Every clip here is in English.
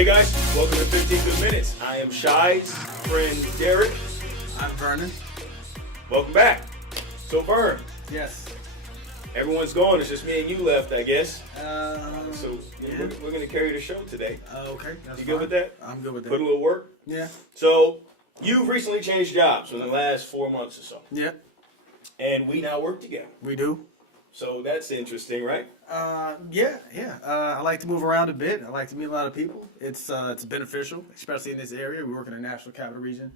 Hey guys, welcome to 15 Good Minutes. I am Shy's friend Derek. I'm Vernon. Welcome back. So Vern, Yes. everyone's gone. It's just me and you left, I guess. So yeah. we're going to carry the show today. Okay. That's You good fine. with that? I'm good with that. Put a little work. Yeah. So you've recently changed jobs in the last 4 months or so, Yeah. and we now work together. We do. So that's interesting, right? Yeah. I like to move around a bit. I like to meet a lot of people. It's beneficial, especially in this area. We work in the National Capital Region,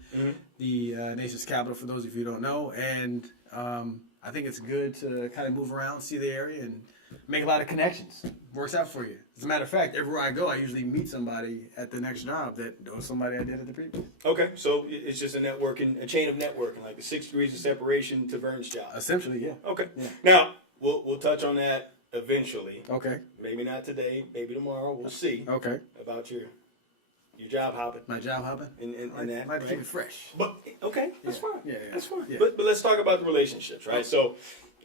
the nation's capital, for those of you who don't know. And I think it's good to kind of move around, see the area, and make a lot of connections. Works out for you. As a matter of fact, everywhere I go, I usually meet somebody at the next job that knows somebody I did at the previous. Okay, so it's just a chain of networking, like the 6 degrees of separation to Vern's job. Essentially, yeah. Okay. Yeah. Now, we'll touch on that eventually. Okay. Maybe not today, maybe tomorrow. We'll see Okay. about your job hopping. My job hopping. And that, Might right? keep it fresh. But okay, that's fine. Yeah. That's fine. Yeah. But let's talk about the relationships, right? So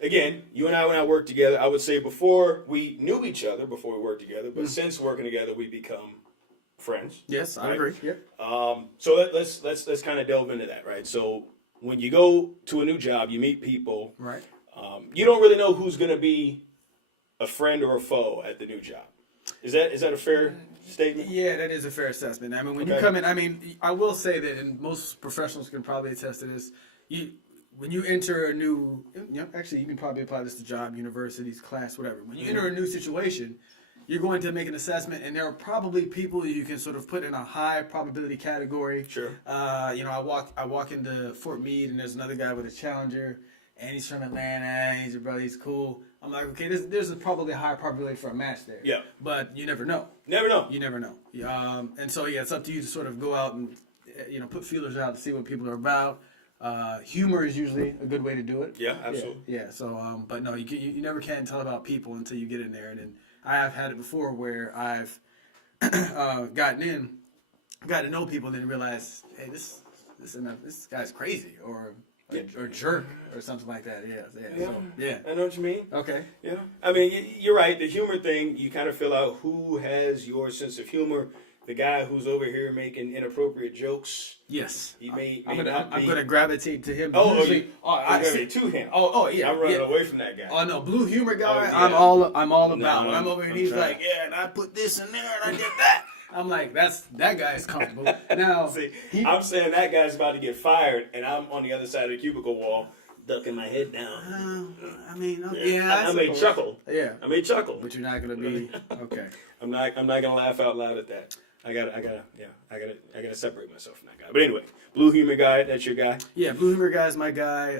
again, you and I, when I worked together, I would say before we knew each other, before we worked together, but since working together, we become friends. Yes, I right? agree. Yep. So let's kind of delve into that, right? So when you go to a new job, you meet people. Right. You don't really know who's going to be a friend or a foe at the new job. Is that a fair statement? Yeah, that is a fair assessment. I mean, when you Okay. come in, I will say that, and most professionals can probably attest to this. When you enter a new, actually, you can probably apply this to job, universities, class, whatever. When you enter a new situation, you're going to make an assessment, and there are probably people you can sort of put in a high probability category. Sure. I walk into Fort Meade, and there's another guy with a Challenger, and he's from Atlanta, and he's a brother, he's cool. I'm like, okay, there's probably a high probability for a match there. Yeah. But you never know. Never know. You never know. And so, yeah, it's up to you to sort of go out and, put feelers out to see what people are about. Humor is usually a good way to do it. Yeah, absolutely. Yeah. So, but no, you never can tell about people until you get in there. And then I have had it before where I've gotten to know people and then realize, hey, this guy's crazy or jerk or something like that. Yeah. So, yeah. I know what you mean. Okay. Yeah. I mean, you're right. The humor thing, you kind of fill out who has your sense of humor. The guy who's over here making inappropriate jokes. Yes. He may I'm not be. gonna gravitate to him. Oh, Usually, I see to him. Oh, yeah. I'm running yeah. away from that guy. Oh no, blue humor guy. Yeah. I'm all about. No, I'm over here. And he's trying. like, yeah, and I put this in there, and I did that. I'm like, that guy is comfortable. Now, See, I'm saying that guy's about to get fired, and I'm on the other side of the cubicle wall, ducking my head down. I may suppose. chuckle. Yeah, I may chuckle. but you're not gonna be okay. I'm not gonna laugh out loud at that. I gotta separate myself from that guy. But anyway, blue humor guy, that's your guy. Yeah, blue humor guy is my guy.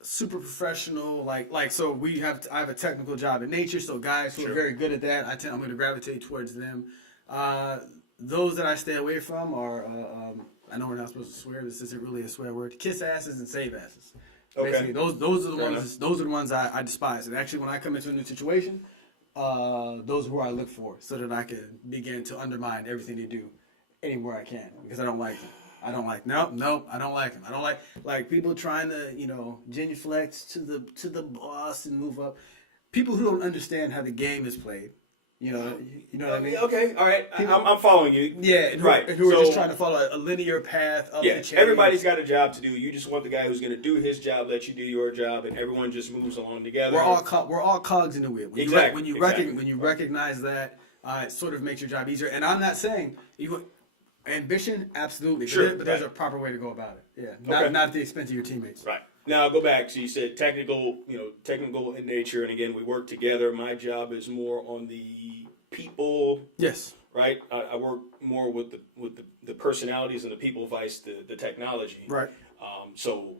Super professional. Like so I have a technical job in nature, so guys who are very good at that, I'm going to gravitate towards them. Those that I stay away from are I know we're not supposed to swear. This isn't really a swear word. Kiss asses and save asses. Okay. Basically, those are the Fair ones. enough. Those are the ones I despise. And actually, when I come into a new situation, those are who I look for, so that I can begin to undermine everything they do anywhere I can, because I don't like them. I don't like I don't like them. I don't like people trying to genuflect to the boss and move up. People who don't understand how the game is played. You know what I mean? Okay, all right. I'm following you. Yeah, right. And who are just trying to follow a linear path up the chain. Everybody's got a job to do. You just want the guy who's going to do his job, let you do your job, and everyone just moves along together. We're all cogs in the wheel. When you recognize that, it sort of makes your job easier. And I'm not saying ambition, absolutely. Sure, but there's a proper way to go about it. Yeah, Okay. not at the expense of your teammates. Right. Now I'll go back. So you said technical in nature, and again, we work together. My job is more on the people. Yes. Right. I work more with the personalities and the people vice the technology. Right. So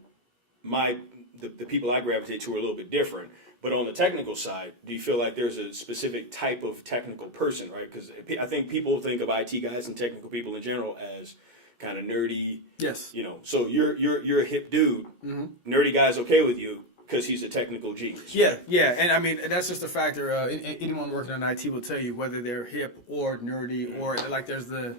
the people I gravitate to are a little bit different. But on the technical side, do you feel like there's a specific type of technical person, right? Because I think people think of IT guys and technical people in general as kind of nerdy. Yes. So you're a hip dude. Mm-hmm. Nerdy guy's okay with you because he's a technical genius. Yeah, and I mean that's just a factor. Anyone working on IT will tell you whether they're hip or nerdy, or like there's the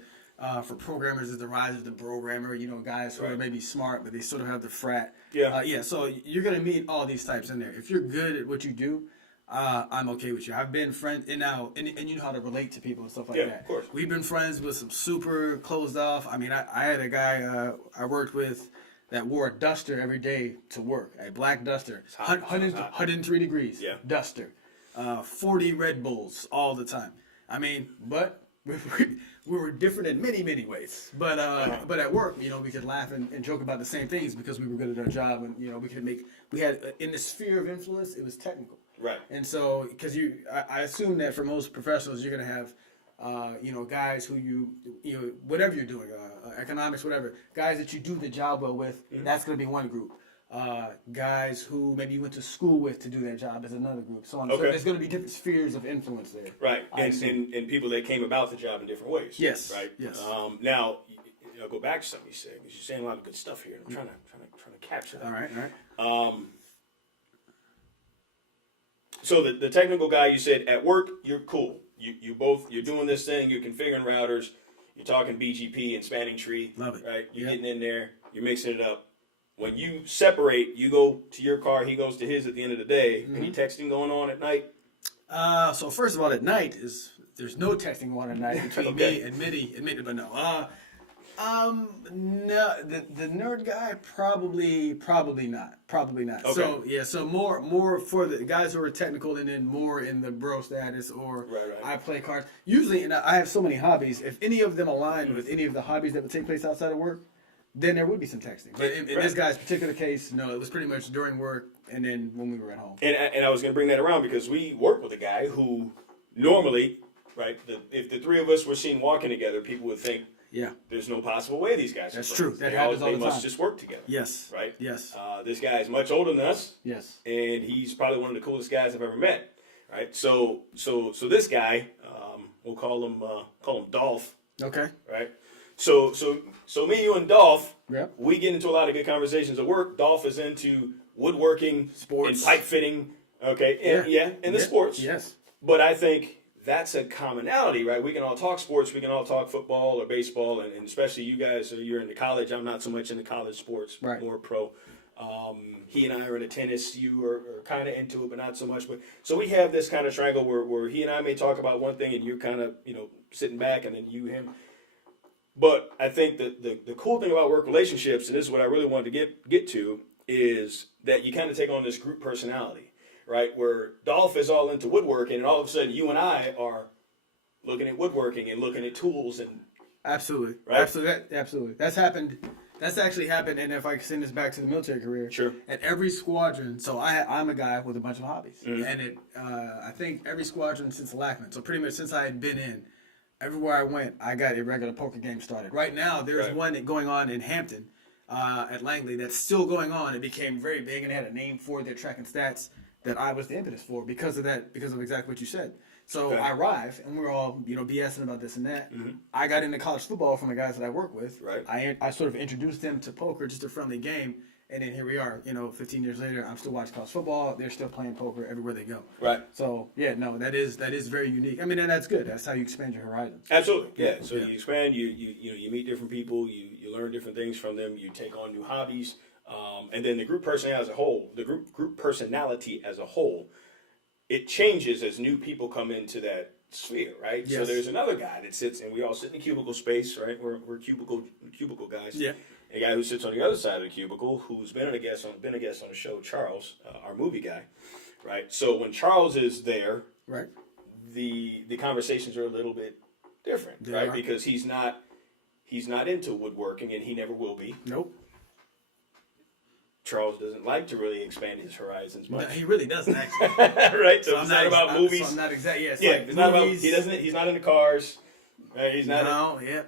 for programmers, there's the rise of the programmer. Guys who are maybe smart, but they sort of have the frat. Yeah. So you're gonna meet all these types in there. If you're good at what you do, I'm okay with you. I've been friends, and now, and you know how to relate to people and stuff like Yeah, that. of course. We've been friends with some super closed off. I mean, I had a guy I worked with that wore a duster every day to work, a black duster, hot. 103 degrees, Yeah. duster, 40 Red Bulls all the time. I mean, but we were different in many, many ways. But at work, you know, we could laugh and joke about the same things because we were good at our job, and you know, we had in the sphere of influence, it was technical. Right. And so, because I assume that for most professionals, you're going to have, you know, guys who you know, whatever you're doing, economics, whatever, guys that you do the job well with, that's going to be one group. Guys who maybe you went to school with to do that job is another group. So on. So there's going to be different spheres of influence there. Right. And people that came about the job in different ways. Yes. Right. Yes. Now, I'll go back to something you said, because you're saying a lot of good stuff here. I'm trying to capture that. All right. So the technical guy, you said at work you're cool. You're doing this thing. You're configuring routers. You're talking BGP and spanning tree. Love it. Right. You're Yep. getting in there. You're mixing it up. When you separate, you go to your car. He goes to his at the end of the day. Any texting going on at night? So first of all, at night there's no texting going on at night between Okay. me and Mitty, but no. No, the nerd guy probably not. Okay. So yeah, so more for the guys who are technical, and then more in the bro status, or Right. I play cards. Usually, and I have so many hobbies. If any of them align with any of the hobbies that would take place outside of work, then there would be some texting. But in this guy's particular case, no, it was pretty much during work and then when we were at home. And I was going to bring that around because we work with a guy who normally, right, if the three of us were seen walking together, people would think, Yeah. there's no possible way these guys That's are true. friends. That They happens all the must time. just work together. Yes. Right? Yes. This guy is much older than us, Yes. and he's probably one of the coolest guys I've ever met. Right? So this guy, we'll call him Dolph. Okay. Right? So me, you, and Dolph, Yep. we get into a lot of good conversations at work. Dolph is into woodworking, Sports. and pipe fitting. Okay, and in the sports. Yes. But I think that's a commonality, right? We can all talk sports. We can all talk football or baseball, and especially you guys, you're into college. I'm not so much into college sports, Right. more pro. He and I are into tennis. You are kind of into it, but not so much. But so we have this kind of triangle where he and I may talk about one thing, and you're kind of sitting back, and then you him. But I think the cool thing about work relationships, and this is what I really wanted to get to, is that you kind of take on this group personality, right? Where Dolph is all into woodworking, and all of a sudden you and I are looking at woodworking and looking at tools and Absolutely. Right? Absolutely. That's happened. That's actually happened. And if I can send this back to the military career, Sure. At every squadron. So I'm a guy with a bunch of hobbies, and I think every squadron since Lackman. So pretty much since I had been in, everywhere I went, I got a regular poker game started. Right now, there's Right. one going on in Hampton, at Langley, that's still going on. It became very big, and it had a name for their tracking stats that I was the impetus for because of exactly what you said. So Okay. I arrive, and we're all BSing about this and that. I got into college football from the guys that I work with. Right. I sort of introduced them to poker, just a friendly game, and then here we are. 15 years later, I'm still watching college football. They're still playing poker everywhere they go. Right. So yeah, no, that is very unique. I mean, and that's good. That's how you expand your horizons. Absolutely, yeah. So Yeah. you expand, you meet different people, you learn different things from them, you take on new hobbies, and then the group personality as a whole, it changes as new people come into that sphere, right? Yes. So there's another guy that sits, and we all sit in a cubicle space, right? We're cubicle guys. Yeah. A guy who sits on the other side of the cubicle, who's been a guest on the show, Charles, our movie guy, right? So when Charles is there, Right. the conversations are a little bit different, They right? are. Because he's not into woodworking, and he never will be. Nope. Charles doesn't like to really expand his horizons No, much, he really doesn't actually. right? So, it's not about movies. So I'm not exactly. Yeah. It's not about. He's not into cars. Right? He's not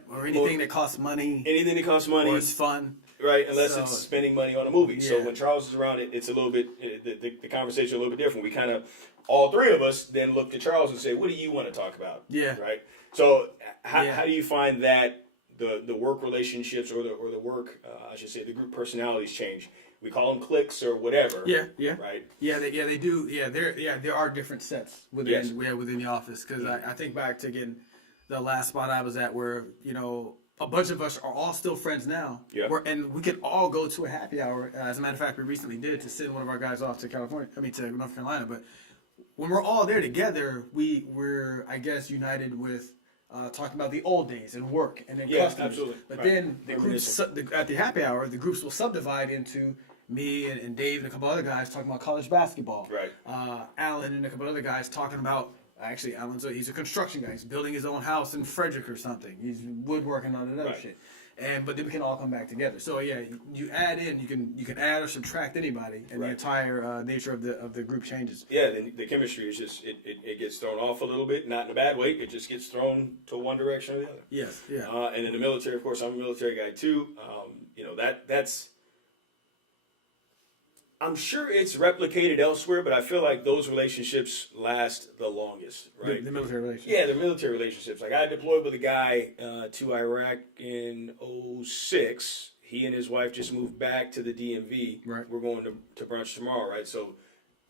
or anything that costs money anything that costs money, or is fun. right? Unless So- it's spending money on a movie. So Yeah. when Charles is around, it's a little bit the conversation a little bit different. We kind of all three of us then look to Charles and say, "What do you want to talk about?" Yeah. Right. So Yeah. how do you find that the work relationships or the work I should say the group personalities change? We call them cliques or whatever. Yeah. Yeah. Right. They do. Yeah, there are different sets within Yes. within the office because I think back to again the last spot I was at where a bunch of us are all still friends now. Yeah. And we could all go to a happy hour. As a matter of fact, we recently did to send one of our guys off to to North Carolina. But when we're all there together, we're I guess united with talking about the old days and work and then customers. Absolutely. But Right. then the groups at the happy hour, the groups will subdivide into me and Dave and a couple other guys talking about college basketball. Right. Alan and a couple other guys talking about. Actually, he's a construction guy. He's building his own house in Frederick or something. He's woodworking on another shit. But then we can all come back together. So yeah, you add in, you can add or subtract anybody, and the entire nature of the group changes. Yeah, the chemistry is just it gets thrown off a little bit, not in a bad way. It just gets thrown to one direction or the other. Yes, yeah. And in the military, of course, I'm a military guy too. That's. I'm sure it's replicated elsewhere, but I feel like those relationships last the longest, right? The military relationship. Yeah, the military relationships. Like I deployed with a guy to Iraq in '06. He and his wife just moved back to the DMV. Right. We're going to brunch tomorrow, right? So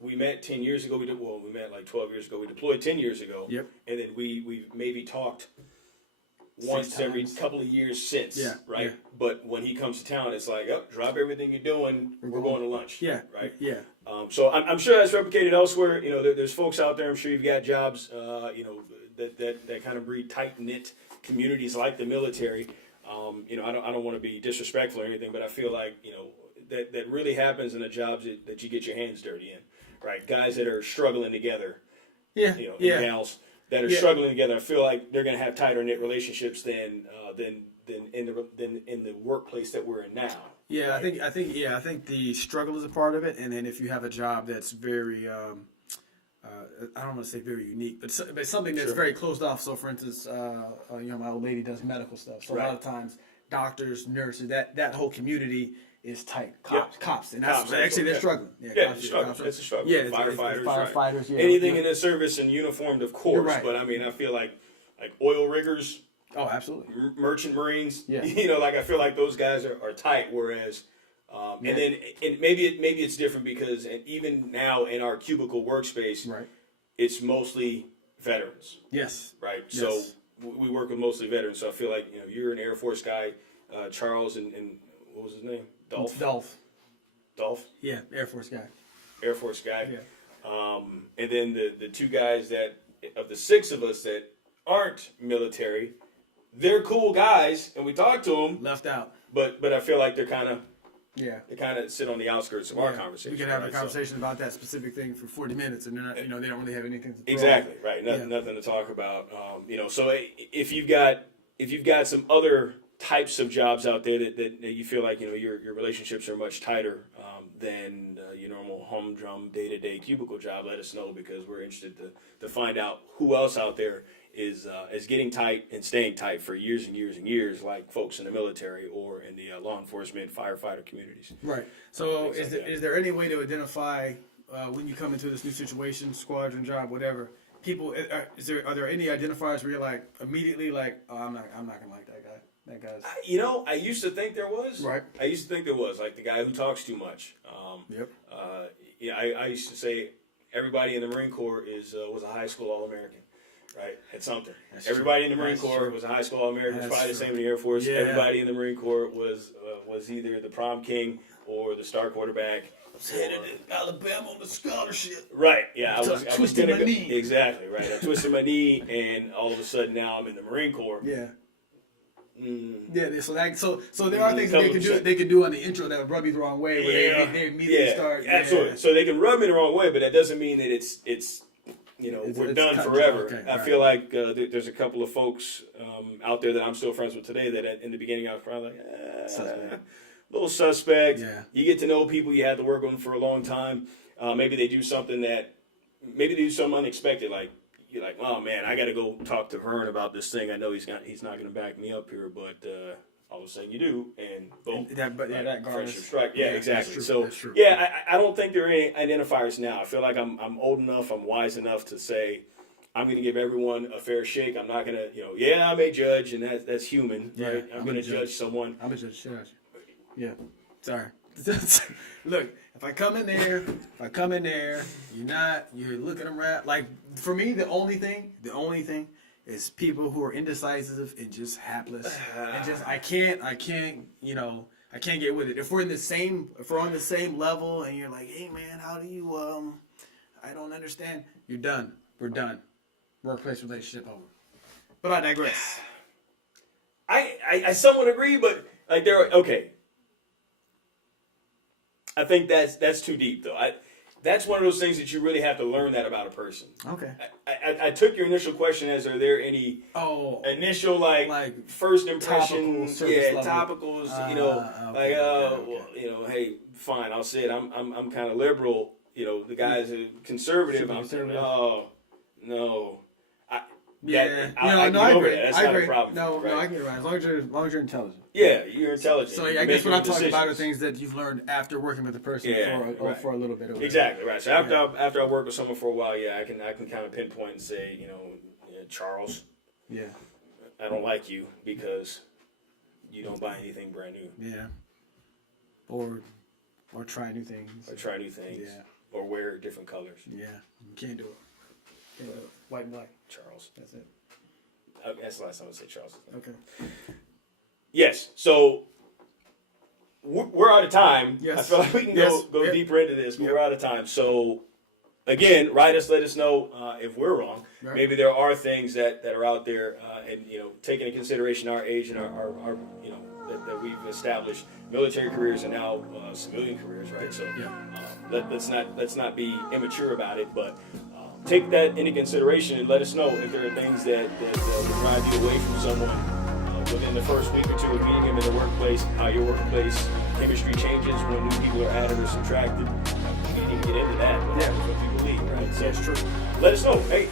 we met 10 years ago. We met like 12 years ago. We deployed 10 years ago. Yep. And then we maybe talked once every couple of years since, right? Yeah. But when he comes to town, it's like, drop everything you're doing. We're going to lunch. Yeah. Right. Yeah. So I'm sure that's replicated elsewhere. There's folks out there. I'm sure you've got jobs. That kind of breed tight knit communities like the military. I don't want to be disrespectful or anything, but I feel like that really happens in the jobs that you get your hands dirty in, right? Guys that are struggling together. Yeah. And gals that are struggling together. I feel like they're going to have tighter knit relationships than in the workplace that we're in now. Yeah, right? I think the struggle is a part of it, and then if you have a job that's very, I don't want to say very unique, but something that's very closed off. So, for instance, my old lady does medical stuff. So a lot of times, doctors, nurses, that whole community is tight. Cops, and that's actually they're struggling. Yeah, it's a struggle. Yeah, firefighters, firefighters. Right? Yeah, anything in the service and uniformed, of course. Right. But I mean, I feel like oil riggers. Oh, absolutely. Merchant Marines. Yeah. I feel like those guys are tight. Whereas, and maybe it's different because even now in our cubicle workspace, right, it's mostly veterans. Yes. Right. Yes. So we work with mostly veterans. So I feel like you're an Air Force guy, Charles, and what was his name? Dolph. Yeah, Air Force guy. Air Force guy. Yeah. And then the two guys that of the six of us that aren't military. They're cool guys, and we talk to them. Left out. But I feel like they kind of sit on the outskirts of our conversation. We can have a conversation about that specific thing for 40 minutes, and they're not, they don't really have anything to throw. Exactly, right. Nothing to talk about. So if you've got some other types of jobs out there that you feel like your relationships are much tighter than your normal humdrum day-to-day cubicle job, let us know because we're interested to find out who else out there is getting tight and staying tight for years and years and years, like folks in the military or in the law enforcement, firefighter communities. Right. So is there any way to identify when you come into this new situation, squadron job, whatever? People, are there any identifiers where you're like immediately like, oh, I'm not gonna like that guy. That guy's. I used to think there was. Right. I used to think there was like the guy who talks too much. Yep. I used to say everybody in the Marine Corps was a high school All-American. Right, at something. Everybody in the Marine Corps was a high school All-American. It's probably the same in the Air Force. Yeah. Everybody in the Marine Corps was either the prom king or the star quarterback. I was headed to Alabama on the scholarship. Right. Yeah. I was twisting my knee. Exactly. Right. I twisted my knee, and all of a sudden now I'm in the Marine Corps. Yeah. Yeah, so there are things that they can do on the intro that would rub you the wrong way. Where they immediately start. Absolutely. So they can rub me the wrong way, but that doesn't mean that it's we're done forever. Okay, I feel like there's a couple of folks out there that I'm still friends with today that in the beginning I was probably like, little suspect. Yeah. You get to know people you had to work with them for a long time. Maybe they do something unexpected. Like you're like, oh man, I got to go talk to Vern about this thing. I know he's not going to back me up here, but all of a sudden you do, and boom. That friendship strike. Yeah, exactly. That's true. That's true. Yeah, I don't think there are any identifiers now. I feel like I'm old enough, I'm wise enough to say I'm going to give everyone a fair shake. I'm not going to, I may judge, and that's human, right? I'm going to judge someone. I'm going to judge shit out you. Yeah. Sorry. Look, if I come in there, you're looking around. Like, for me, the only thing is people who are indecisive and just hapless. And just, I can't get with it. If we're on the same level and you're like, hey man, how do you, I don't understand. You're done. We're done. Workplace relationship over. But I digress. I somewhat agree, but like okay. I think that's too deep though. That's one of those things that you really have to learn that about a person. Okay. I took your initial question as, are there any initial like first impressions, topicals, okay. Well, hey, fine, I'll say it. I'm kind of liberal. The guys are conservative. Oh no. I agree. That's I not agree. a problem. No, right? I get it right. As long as you're intelligent. Yeah, you're intelligent. So I guess what I'm talking about are things that you've learned after working with the person for a little bit. Exactly right. So after I work with someone for a while, I can kind of pinpoint and say, Charles, I don't like you because you don't buy anything brand new. Yeah. Or try new things. Yeah. Or wear different colors. Yeah. You can't do it. White and black. Charles. That's it. That's the last time I said Charles. Okay. Yes. So we're out of time. Yes. I feel like we can go deeper into this, but we're out of time. So again, write us. Let us know if we're wrong. Right. Maybe there are things that are out there, and taking into consideration our age and our that we've established military careers and now civilian careers, right? So let's not be immature about it, but take that into consideration and let us know if there are things that will drive you away from someone within the first week or two of meeting them in the workplace, how your workplace chemistry changes when new people are added or subtracted. We didn't even get into that, but that's what people leave, right? So that's true. Let us know. Hey,